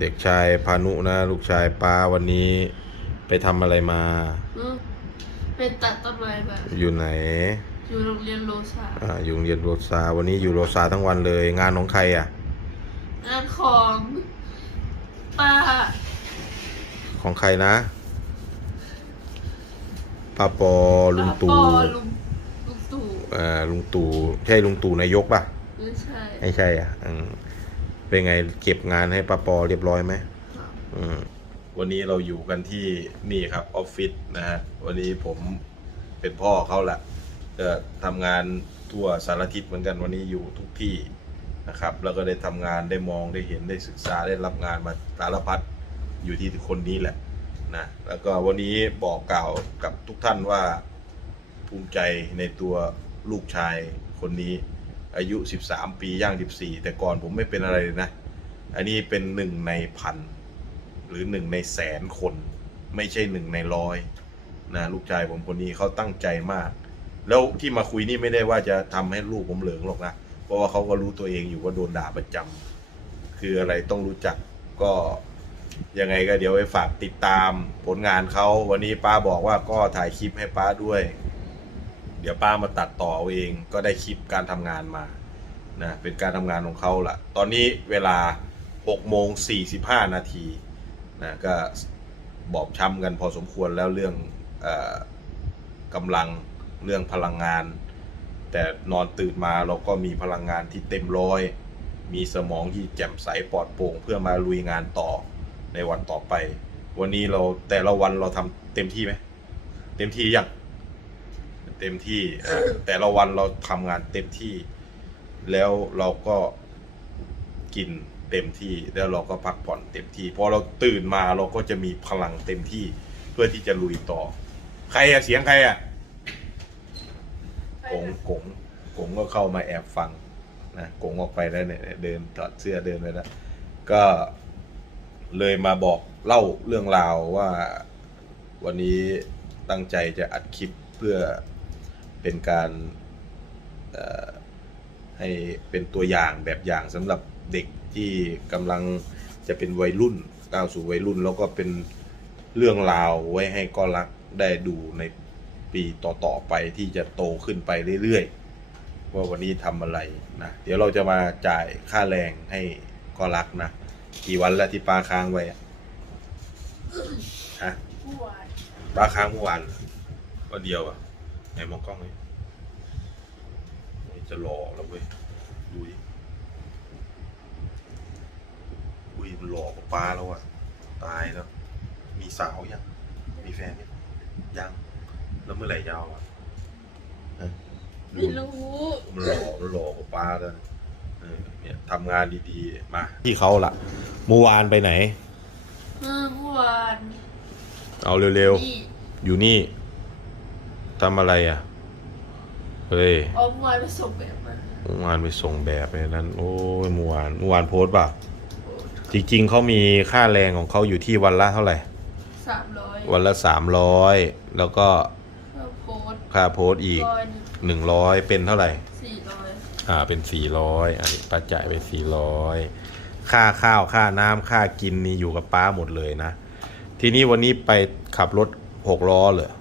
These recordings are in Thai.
เด็กชายพานุนะ ลูกชายป้าวันนี้ไปทำอะไรมา อืมไปตัดต้นไม้มาอยู่ไหน อยู่โรงเรียนโลซาอ่าอยู่โรงเรียนโรซาวันนี้อยู่โรซาทั้งวันเลย งานของใครอะ งานของป้าของใครนะป้าปอลุงป้าตู่ปอลุงลุงตู่อ่าลุงตู่ใช่ลุงตู่นายกป่ะ ไม่ใช่ ไม่ใช่อะอืม เป็นไงเก็บงานให้ป้าปอเรียบร้อยไหมครับอืมวันนี้เราอยู่กันที่นี่ครับออฟฟิศนะฮะวันนี้ผมเป็นพ่อเขาแหละก็ทำงานทั่วสารทิศเหมือนกันวันนี้อยู่ทุกที่นะครับ แล้วก็ได้ทำงานได้มองได้เห็นได้ศึกษาได้รับงานมาสารพัดอยู่ที่คนนี้แหละนะแล้วก็วันนี้บอกกล่าวกับทุกท่านว่าภูมิใจในตัวลูกชายคนนี้ อายุ 13 ปีย่าง 14 แต่ก่อนผมไม่เป็นอะไรเลยนะ อันนี้เป็นหนึ่งในพันหรือหนึ่งในแสนคน ไม่ใช่หนึ่งในร้อยนะลูกชายผมคนนี้เขาตั้งใจมาก แล้วที่มาคุยนี่ไม่ได้ว่าจะทำให้ลูกผมเหลืองหรอกนะ เพราะว่าเขาก็รู้ตัวเองอยู่ว่าโดนด่าประจำคืออะไรต้องรู้จักก็ยังไงก็เดี๋ยวไปฝากติดตามผลงานเขาวันนี้ป้าบอกว่าก็ถ่ายคลิปให้ป้าด้วย เดี๋ยวป้ามาตัดต่อเอาเองก็ได้คลิปการทำงานมานะเป็นการทำงานของเขาล่ะตอนนี้เวลา6โมง45 นาทีนะก็บอบช้ำกันพอสมควรแล้วเรื่องออกำลังเรื่องพลังงาน แต่นอนตื่นมาเราก็มีพลังงานที่เต็มร้อย มีสมองที่แจ่มใสปลอดโปร่งเพื่อมาลุยงานต่อในวันต่อไป วันนี้เราแต่ละวันเราทำเต็มที่ไหมเต็มที่ยัง เต็มที่อะแต่ละวันเราทำงานเต็มที่ แล้วเราก็กินเต็มที่แล้วเราก็พักผ่อนเต็มที่พอเราตื่นมาเราก็จะมีพลังเต็มที่เพื่อที่จะลุยต่อ ใครอะเสียงใครอะกงกงกงก็เข้ามาแอบฟังนะกงออกไปแล้วเนี่ยเดินถอดเสื้อเดินไปแล้วก็เลยมาบอกเล่าเรื่องราวว่าวันนี้ตั้งใจจะอัดคลิปเพื่อ เป็นการเอ่อให้เป็นตัวอย่างแบบอย่างสำหรับเด็กที่กำลังจะเป็นวัยรุ่นก้าวสู่วัยรุ่น แล้วก็เป็นเรื่องราวไว้ให้ก้อนรักได้ดูในปีต่อๆไปที่จะโตขึ้นไปเรื่อยๆ ว่าวันนี้ทำอะไรนะ เดี๋ยวเราจะมาจ่ายค่าแรงให้ก้อนรักนะ กี่วันแล้วที่ปลาค้างไว้อะฮะผู้วานปลาค้างเมื่อวานเหรอวันเดียวอะ ไหนมองกล้องเลยโอ้ยจะหล่อแล้วเว้ยดูดิอุ้ยมันหล่อกว่าปลาแล้วอะ ตายแล้ว มีสาวยัง มีแฟนยังยัง แล้วเมื่อไหร่ยาวอะฮะดูไม่รู้มันหล่อมันหล่อกว่าป้าเลยเออเนี่ยทำงานดีๆ มาที่เขาล่ะเมื่อวานไปไหนเออผู้วาน เอาเร็วนี่ๆอยู่นี่ ทำอะไรอะ เฮ้ยเอาผู้วานไปส่งแบบมาเมื่อวานไปส่งแบบในนั้น โอ้ยเมื่อวานเมื่อวานโพสต์ป่ะ จริง ๆเขามีค่าแรงของเขาอยู่ที่วันละเท่าไหร่ สามร้อยวันละสามร้อยแล้วก็ข้าวโพดค่าโพสต์อีกร้อยหนึ่งร้อยเป็นเท่าไหร่ สี่ร้อยอ่าเป็นสี่ร้อยอันนี้ป้าจ่ายไปสี่ร้อยค่าข้าวค่าน้ำค่ากินนี่อยู่กับป้าหมดเลยนะ ทีนี้วันนี้ไปขับรถหกล้อเหรอ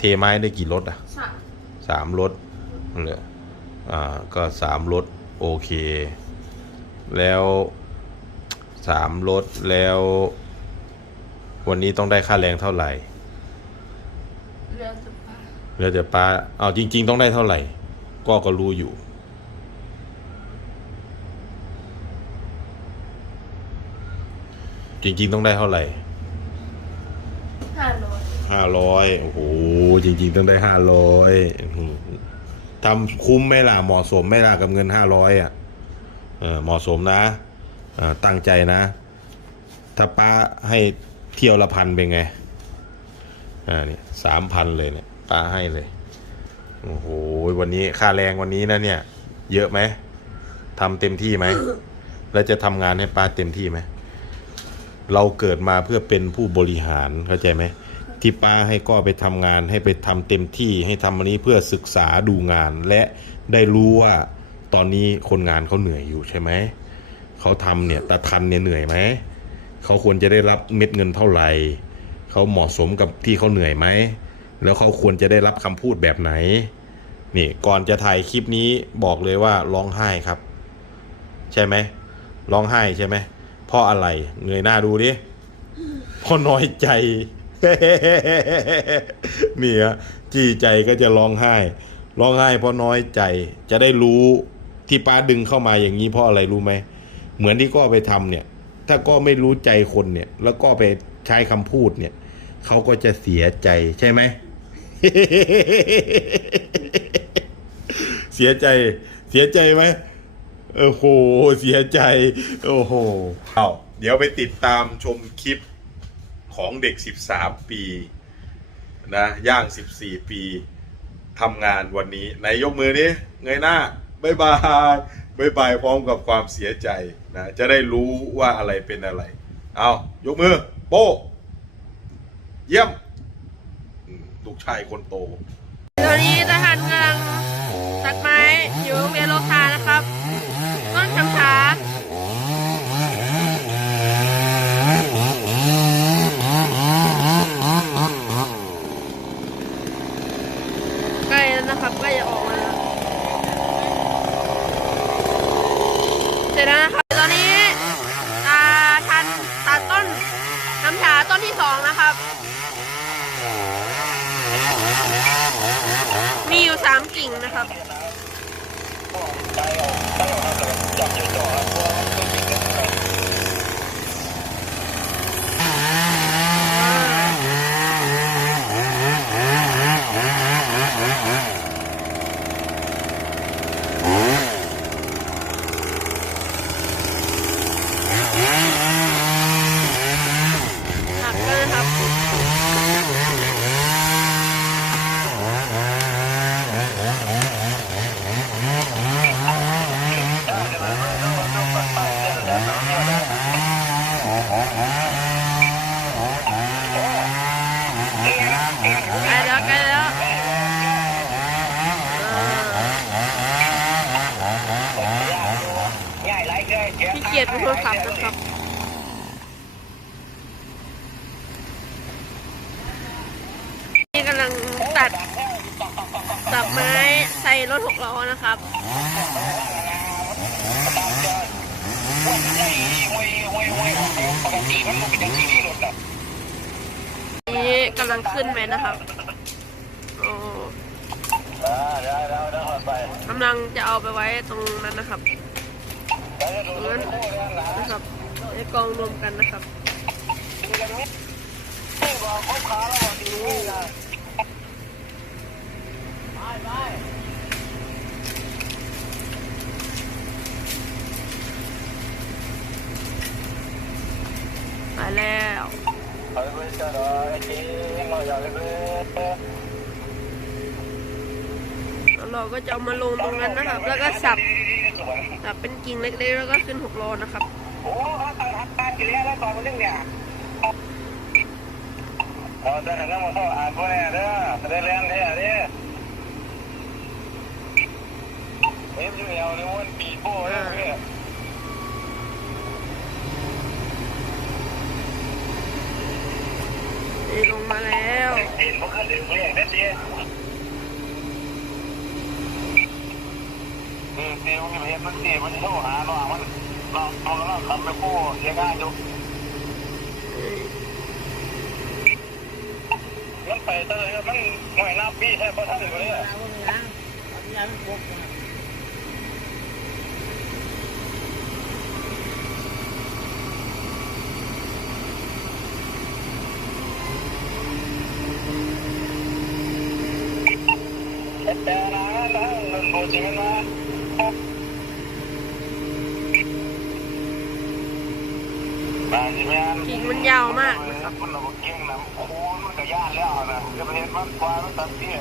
เทไม้ได้กี่รถอะสามสามรถเหรออ่าก็สามรถโอเค แล้วสามรถแล้ว วันนี้ต้องได้ค่าแรงเท่าไหร่เรือจะปลาแล้วเดี๋ยวป้าเอาจริง ๆ ต้องได้เท่าไหร่ ก็ก็รู้อยู่จริง ๆ ต้องได้เท่าไหร่ห้าร้อย ห้าร้อยโอ้โห จริง ๆ ต้องได้ห้าร้อยทำคุ้มไหมล่ะ เหมาะสมไหมล่ะกับเงินห้าร้อยอะเหมาะสมนะตั้งใจนะ ถ้าป้าให้เที่ยวละพันเป็นไง อ่าเนี่ยสามพันเลยเนี่ยป้าให้เลยโอ้โหวันนี้ค่าแรงวันนี้นะเนี่ย เยอะไหมทำเต็มที่ไหมแล้วจะทำงานให้ป้าเต็มที่ไหมเราเกิดมาเพื่อเป็นผู้บริหารเข้าใจไหม ที่ป้าให้ก็ไปทำงาน ให้ไปทำเต็มที่ให้ทำอันนี้เพื่อศึกษาดูงาน และได้รู้ว่าตอนนี้คนงานเขาเหนื่อยอยู่ใช่ไหมเขาทำเนี่ยตาทันเนี่ยเหนื่อยไหมเขาควรจะได้รับเม็ดเงินเท่าไหร่เขาเหมาะสมกับที่เขาเหนื่อยไหมแล้วเขาควรจะได้รับคำพูดแบบไหนนี่ก่อนจะถ่ายคลิปนี้บอกเลยว่าร้องไห้ครับ ใช่ไหมร้องไห้ใช่ไหมเพราะอะไรเงยหน้าดูดิเพราะน้อยใจ นี่ฮะจี้ใจก็จะร้องไห้ ร้องไห้เพราะน้อยใจ จะได้รู้ที่ป้าดึงเข้ามาอย่างนี้เพราะอะไรรู้ไหม เหมือนที่ก็ไปทำเนี่ย ถ้าก็ไม่รู้ใจคนเนี่ย แล้วก็ไปใช้คำพูดเนี่ย เขาก็จะเสียใจใช่ไหม เสียใจ เสียใจไหมโอ้โห เสียใจ โอ้โห เอาเดี๋ยวไปติดตามชมคลิป ของเด็ก 13 ปีนะย่าง 14 ปีทำงานวันนี้ไหนยกมือนี้เงยหน้าบายบายบายบายพร้อมกับความเสียใจนะจะได้รู้ว่าอะไรเป็นอะไร เอายกมือ โป้เยี่ยมลูกชายคนโตตอนนี้ทหารกำลังตัดไม้อยู่โรงเรียนโลคานะครับ ต้นคำถาใกล้แล้วนะครับใกล้จะออกมาแล้ว เสร็จแล้วนะครับ ตอนนี้ตาทันตัดต้นน้ำฉาต้นที่สองนะครับ มี จริงนะครับ หักแล้วนะครับ ใกล้แล้วใกล้แล้วพี่เกียรติเป็นคนขับนะครับ นี่กำลังตัดตัดไม้ใส่ร ถหกล้อนะครับนี่กำลังขึ้นไปนะครับโอ้กำลังจะเอาไปไว้ตรงนั้นนะครับตรงนั้นนะครับในกองรวมกันนะครับไปแล้ว แล้ว เราก็จะเอามาลงตรงนั้นนะครับ แล้วก็สับสับเป็นกิ่งเล็กๆแล้วก็ขึ้นหกโลนะครับโอ้เขาตัดหักตากี่แล้วแล้วตอนมันเรื่องเนี่ยเราจะเห็นแล้วมันเข้าอ่านพวกนี้เด้อได้เรียนเด้อเด้อเอ็มอยู่เดียวนี่มันปีโป้แล้ว เนี่ยนี่ลงมาแล้วเห็นพวกเขาเด็กเรียกได้ดีอืมเดี๋ยวมันเห็นมันเสียมันโทรหาเรามันเราตัวเราทำไปโป้ยังง่ายอยู่มันไปเตยมันหน่วยน้ำพี่ใช่เพราะท่านอยู่เนี่ยแต่ เงินโบจริงนะบางทีแม่กิ่งมันยาวมากนะครับมันเราเก่งนะโอ้มันก็ย่านแล้วนะจะไปเห็นมันควายมันตัดเสี้ย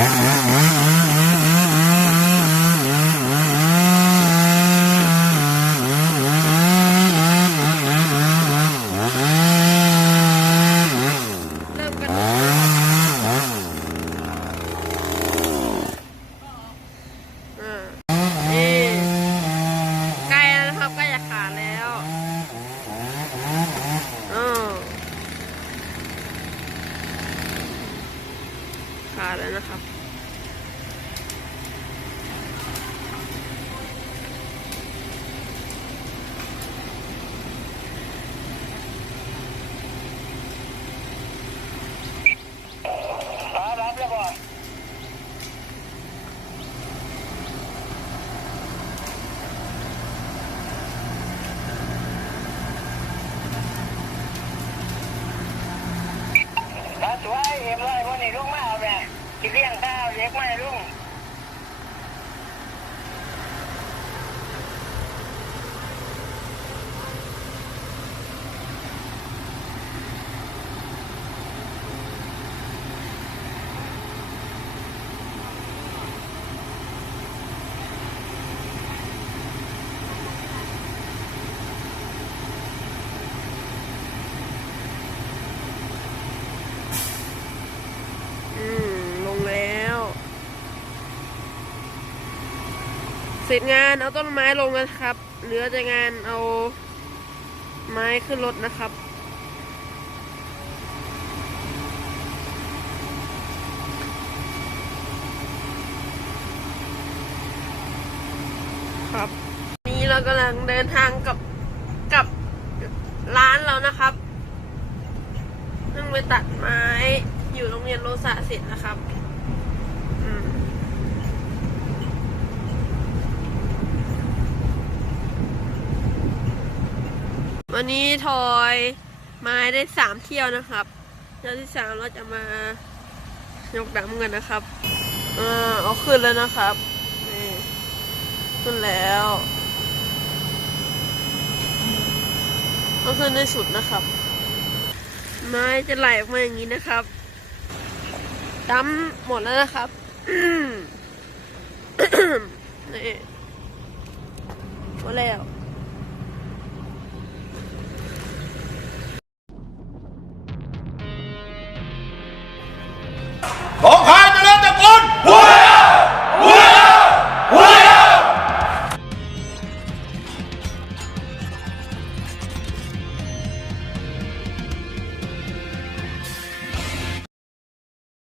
Ah. าแล้วนะคบ เลี้ยงข้าวเล็กมาให้ลุง อืม ลงแล้ว เสร็จงานเอาต้นไม้ลงแล้วครับ เหลือแต่งานเอาไม้ขึ้นรถนะครับครับนี้เรากำลังเดินทางกับกับร้านเรานะครับเพิ่งไปตัดไม้อยู่โรงเรียนโรสะเสร็จนะครับ วันนี้ทอยไม้ได้สามเที่ยวนะครับเที่ยวที่สามเราจะมายกดำกันนะครับอ่าเอาขึ้นแล้วนะครับนี่ขึ้นแล้วเอาขึ้นได้สุดนะครับ ไม้จะไหลออกมาอย่างนี้นะครับดำหมดแล้วนะครับนี่หมดแล้ว